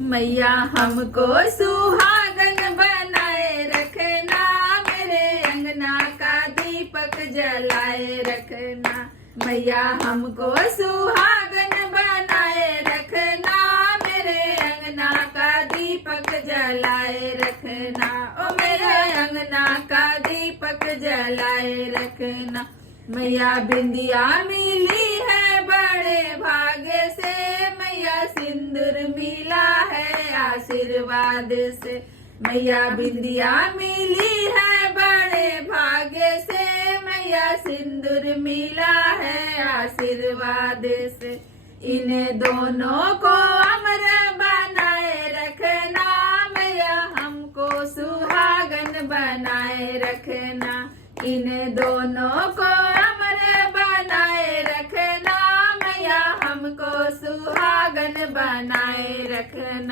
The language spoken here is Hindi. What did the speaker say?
मैया हमको सुहागन बनाए रखना, मेरे अंगना का दीपक जलाए रखना। मैया हमको सुहागन बनाए रखना, मेरे अंगना का दीपक जलाए रखना। ओ मेरे अंगना का दीपक जलाए रखना। मैया बिंदिया मिली है बड़े भाग्य से, मैया सिंदूर मिला है आशीर्वाद से। मैया बिंदिया मिली है बड़े भाग्य से, मैया सिंदूर मिला है आशीर्वाद से। इन्हें दोनों को अमर बनाए रखना, मैया हमको सुहागन बनाए रखना। इन्हें दोनों को अमर बनाए रखना, मैया हमको सुहागन बनाए रखना।